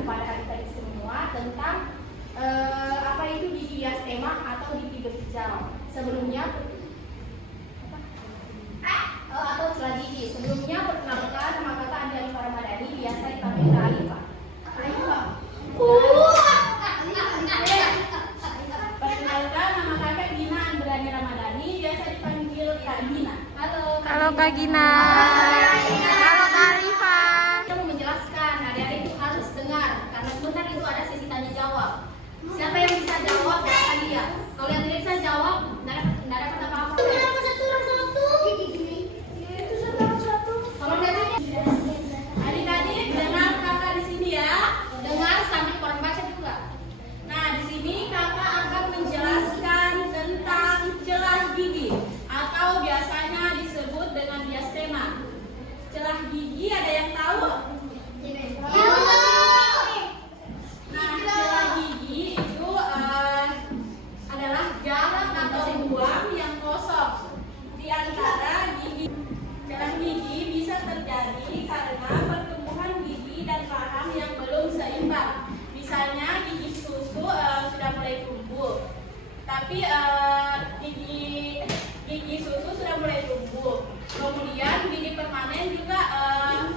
kepada adik-adik semua tentang apa itu gigi diastema atau gigi vertikal. Sebelumnya atau celah gigi. Sebelumnya perkenalkan, nama kakak Andi Alifah Ramadhani, biasa dipanggil Kak Alifah. Perkenalkan, nama kakak Gina Andrani Ramadhani, biasa dipanggil Kak Gina. Halo Kak Gina. Halo Kak Alifah. Saya mau menjelaskan, adik-adik itu harus dengar, karena sebentar itu ada sesi tanya jawab. Siapa yang bisa jawab, silakan dia. Kalau yang tidak bisa jawab, tidak dapat apa-apa. Adik-adik dengar kakak di sini ya, dengar sambil orang baca juga. Nah, di sini kakak akan menjelaskan tentang celah gigi atau biasanya disebut dengan diastema. Celah gigi ada yang tahu? Nah, celah gigi itu adalah jarak atau ruang yang kosong di antara gigi. Celah gigi bisa terjadi karena pertumbuhan gigi dan rahang yang belum seimbang. Misalnya gigi susu sudah mulai tumbuh, tapi gigi susu sudah mulai tumbuh. Kemudian gigi permanen juga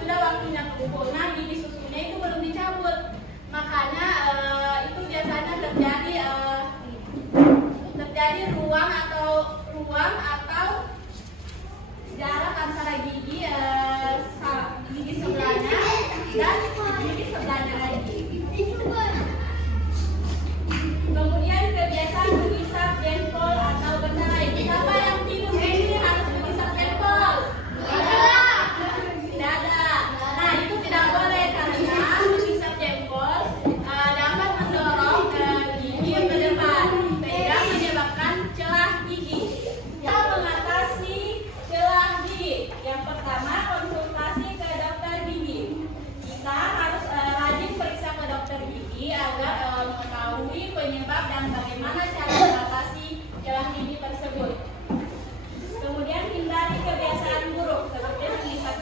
sudah waktunya tumbuh. Nah, gigi susunya itu belum dicabut. Makanya itu biasanya terjadi ruang atau jarak antara gigi sebelahnya dan gigi sebelahnya lagi. Kemudian kebiasaan mengisap jempol atau bercerai. Siapa yang minum ini harus mengisap jempol? Tidak ada. Nah, itu tidak boleh karena mengisap jempol dapat mendorong gigi ke depan sehingga menyebabkan celah gigi. Cara mengatasi celah gigi. Yang pertama, konsultasi ke dokter gigi. Kita harus rajin periksa ke dokter gigi agar mengetahui penyebab dan bagaimana cara mengatasi celah gigi tersebut. Kemudian hindari kebiasaan buruk seperti mengisap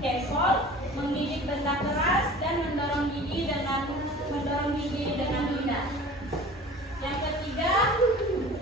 jempol, menggigit benda keras, dan mendorong gigi dengan lidah. Yang ketiga,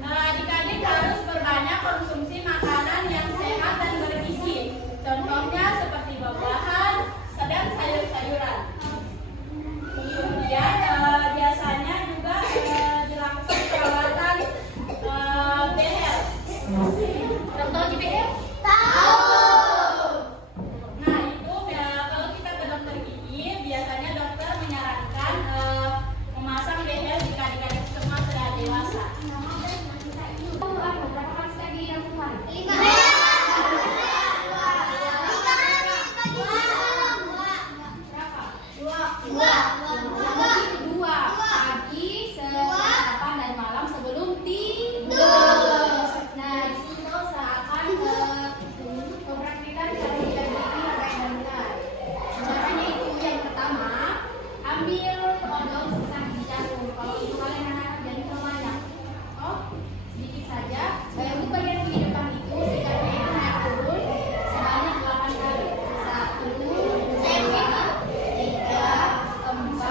adik-adik harus berbanyak konsumsi makanan yang sehat dan bergizi. Contohnya seperti buah-buahan dan sayur-sayuran. Kemudian biasanya juga dilakukan perawatan behel. Contoh di behel? Tahu. Nah, itu kalau kita ke dokter gigi, biasanya dokter menyarankan memasang behel jika adik-adik semua sudah dewasa. Berapa kali sekali dilakukan? 5 hari. Dua pagi, sarapan dan malam sebelum tidur. Nah, di situ saya akan mempraktikkan cara menjaga gigi baik dan benar. Caranya itu yang pertama, ambil odol sisa gigi jagung. Kalau itu kalian anak-anak jadi terlalu banyak. Oh, sedikit saja. Saya untuk bagian gigi depan itu sikatnya itu naik turun sebanyak 8 kali. 1, 2, 3, 4,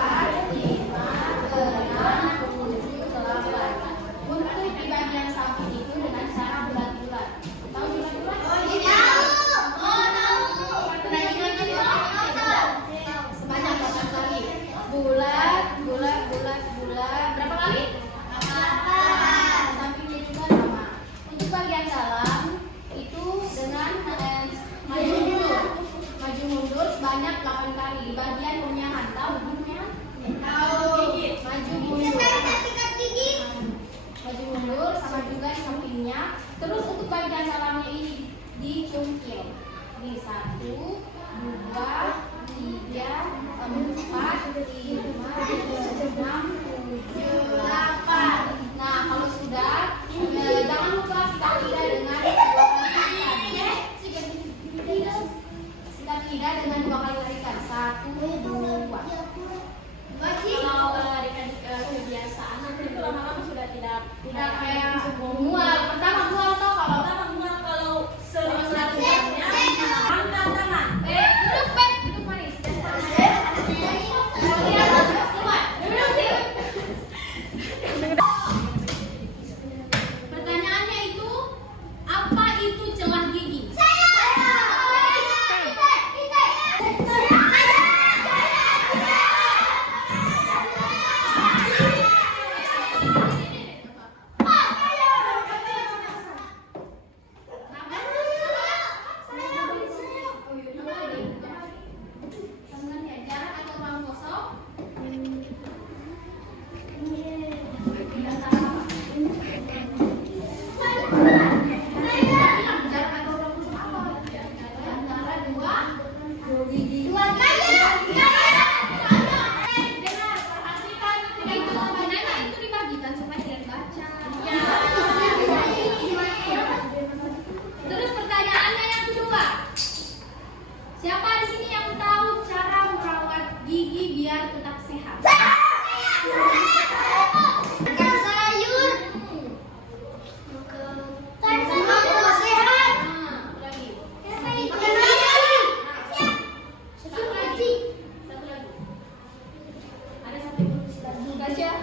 Tasya.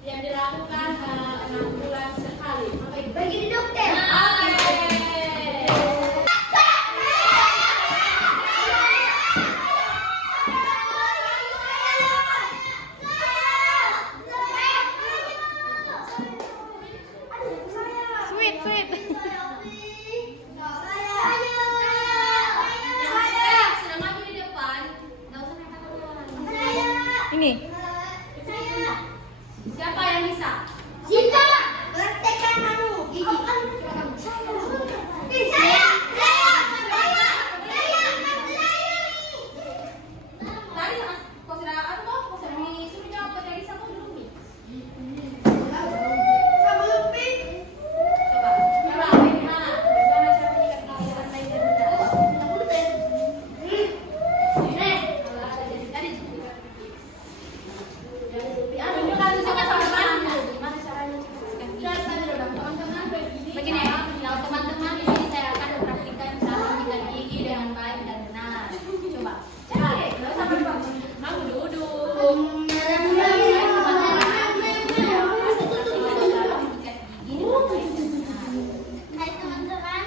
Yang dilakukan 6 bulan sekali. Pergi di dokter. Sweet, sweet. Sudah maju di depan. Nggak usah kata-kata. Ini. Siapa yang bisa? Cinta, praktekkan kamu. Saya. Tadi sama kau sudah apa tuh? Kau sudah disuruh jawab tadi sama belum nih? Coba. Coba bagaimana? Bagaimana cara meningkatkan kesehatan lain dan benar? Ini. Tadi. Tunjukkan sama teman. Gimana caranya? Teman-teman begini ya. Kalau teman-teman di sini saya akan mempraktikkan cara menyikat gigi dengan baik dan benar. Coba. Coba deh. Nggak usah berbang. Mau duduk. Hai teman-teman.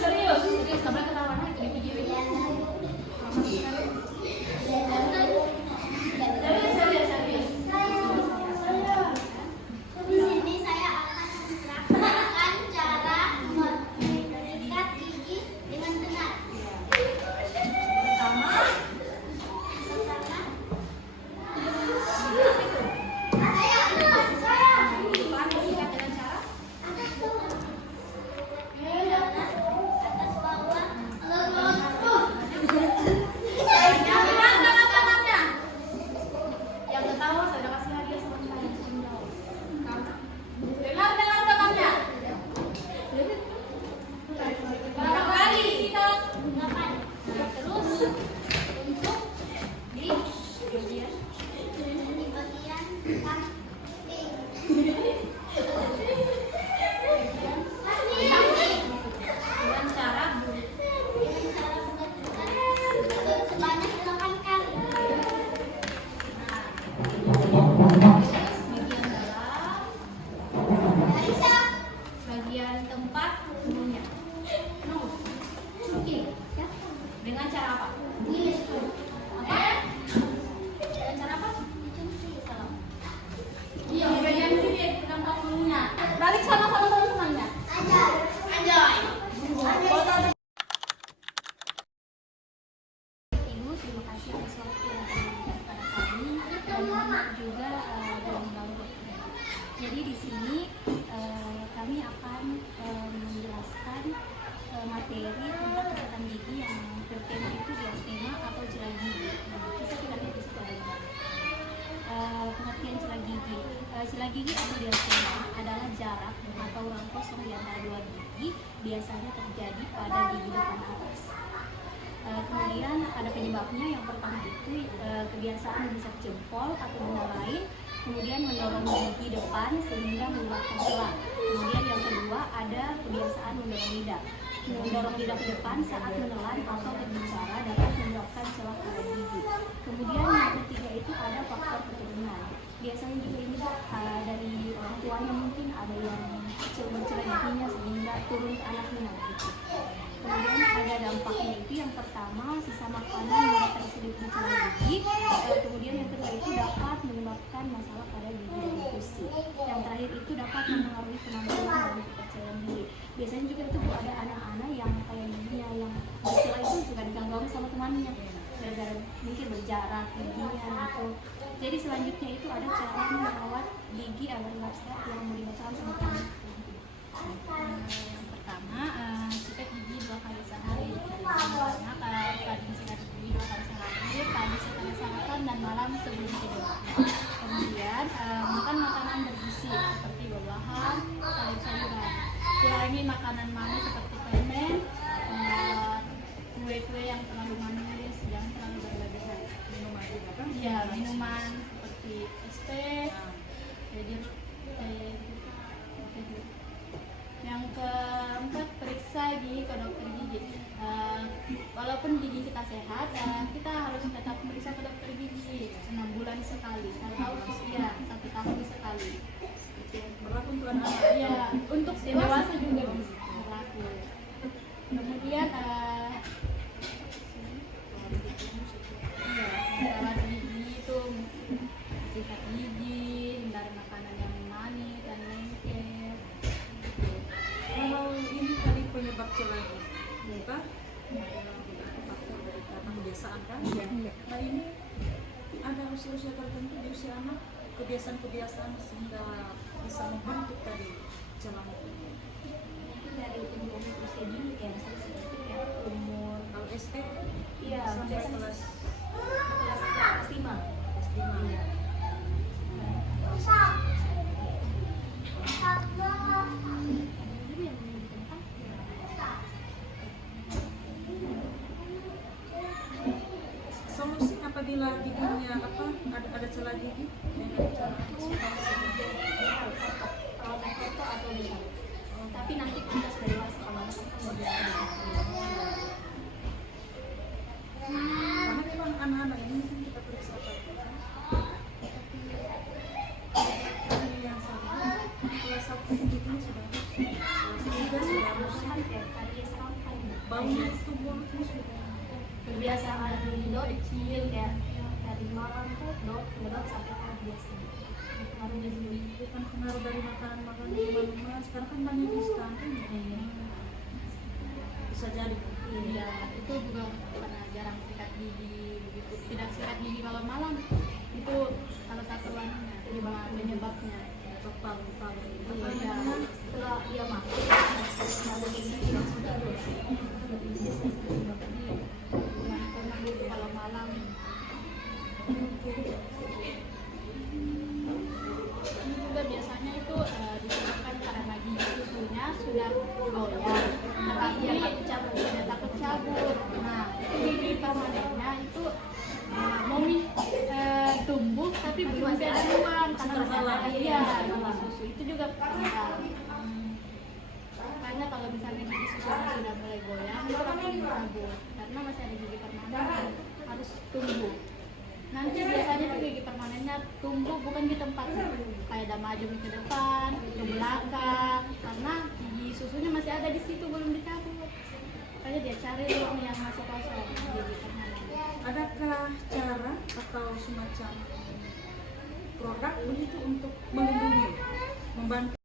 Serius. Nggak boleh ketawa lagi di video ini. Serius. Di sini saya akan mempraktikkan cara menyikat gigi dengan benar. Pertama. Saya. Bukan menyikat dengan cara. Atas bawah. Atas bawah. Dengar tangan-tangannya. Yang ketawa saya udah kasih hadiah sama saya. Dengar tangannya. Berapa kali kita? 8. Terus untuk di bagian Di bagian samping. dengan cara Dengan cara membentukkan sebanyak 8 kali. bagian dalam, Bisa. bagian tempat umumnya. Oke. Dengan cara apa? Ini. Apa? Dengan cara apa? Dicuci salam. Iya, di bagian sini tempat umumnya. Balik sama teman-temannya. Anjay. Ibu, terima kasih atas waktu yang diberikan kepada kami dan mohon maaf juga dalam mengganggu. Jadi di sini kami akan menjelaskan materi tentang kesehatan gigi yang bertema itu diastema atau celah gigi. Nah, bisa kita lihat di situ ada pengertian celah gigi. Celah gigi atau diastema adalah jarak atau ruang kosong di antara dua gigi, biasanya terjadi pada gigi depan atas. Kemudian ada penyebabnya. Yang pertama itu kebiasaan menghisap jempol atau benda lain, kemudian mendorong gigi depan sehingga menyebabkan celah. Kemudian yang kedua ada kebiasaan mendorong lidah. Mendorong lidah ke depan saat menelan atau berbicara dapat menyebabkan celah pada gigi. Kemudian yang ketiga itu ada faktor keturunan. Biasanya juga ini dari orang tuanya, mungkin ada yang bercelah giginya sehingga turun ke anaknya gitu. Kemudian ada dampaknya itu yang pertama sisa makanan mudah terselip di celah gigi. Kemudian yang kedua itu dapat menyebabkan masalah pada gigi dan gusi. Yang terakhir itu dapat mempengaruhi penampilan dan kepercayaan diri. Biasanya juga itu ada anak-anak yang kayak giginya yang bercelah itu juga diganggu sama temannya gara-gara mungkin berjarak giginya atau. Jadi selanjutnya itu ada cara merawat gigi agar tetap sehat yang mau dibacakan sama teman. Yang pertama, sikat gigi 2 kali sehari. Karena kalau tadi sikat gigi 2 kali sehari, tadi setelah kah? Iya, minuman seperti es teh, jadi yang keempat periksa gigi ke dokter gigi. Walaupun gigi kita sehat, kita harus tetap periksa ke dokter gigi 6 bulan sekali, atau ya 1 tahun sekali. Berlaku untuk anak-anak. Iya, untuk dewasa juga bisa berlaku. Kemudian merawat gigi itu sikat gigi, hindari makanan yang manis dan lengket. Kalau ini tadi penyebab celah gigi, apa? Faktor dari karena kebiasaan kan? Nah ini ada usia-usia tertentu di usia anak, kebiasaan-kebiasaan sehingga bisa membentuk tadi celah gigi. Itu dari umur usia dini ya, misalnya seperti ya umur Kalau SD iya sampai biasanya kelas kelas 5. S5. Iya. Ini yang menunjukkan Solusi apabila giginya apa ada celah gigi dengan cara perawatan foto atau dental. Tapi nanti kita sudah dewasa kalau anak kan mau karena memang anak-anak ini mungkin kita periksa tapi yang sama kelas 1 giginya sudah kelas 3 sudah harus baunya itu mulutnya sudah kebiasaan dok kecil kayak dari malam tuh dok ngedok sampai ke biasa pengaruhnya sendiri. bukan pengaruh dari makanan minuman sekarang kan banyak instan bisa jadi Iya, itu juga karena jarang sikat gigi, begitu tidak sikat gigi kalau malam itu salah satu penyebabnya. paru-paru Iya, Setelah dia makan lalu gigi tidak sudah dok. jadi teman-teman itu kalau malam ini juga biasanya itu disebabkan karena gigi susunya sudah goyang, tapi sudah takut cabut. Nah, itu gigi permanennya itu mau tumbuh tapi belum ada ruang karena masih ada gigi susu. Itu juga bisa. Karena kalau misalnya gigi susunya sudah mulai goyang, itu akan cabut karena masih ada gigi permanen harus tumbuh. Nanti biasanya tuh gigi permanennya tumbuh bukan di tempat kayak ada maju ke depan, ke belakang, karena gigi susunya masih ada di situ belum dicabut. Makanya dia cari ruang yang masih kosong gigi permanen. adakah cara atau semacam produk begitu untuk melindungi membantu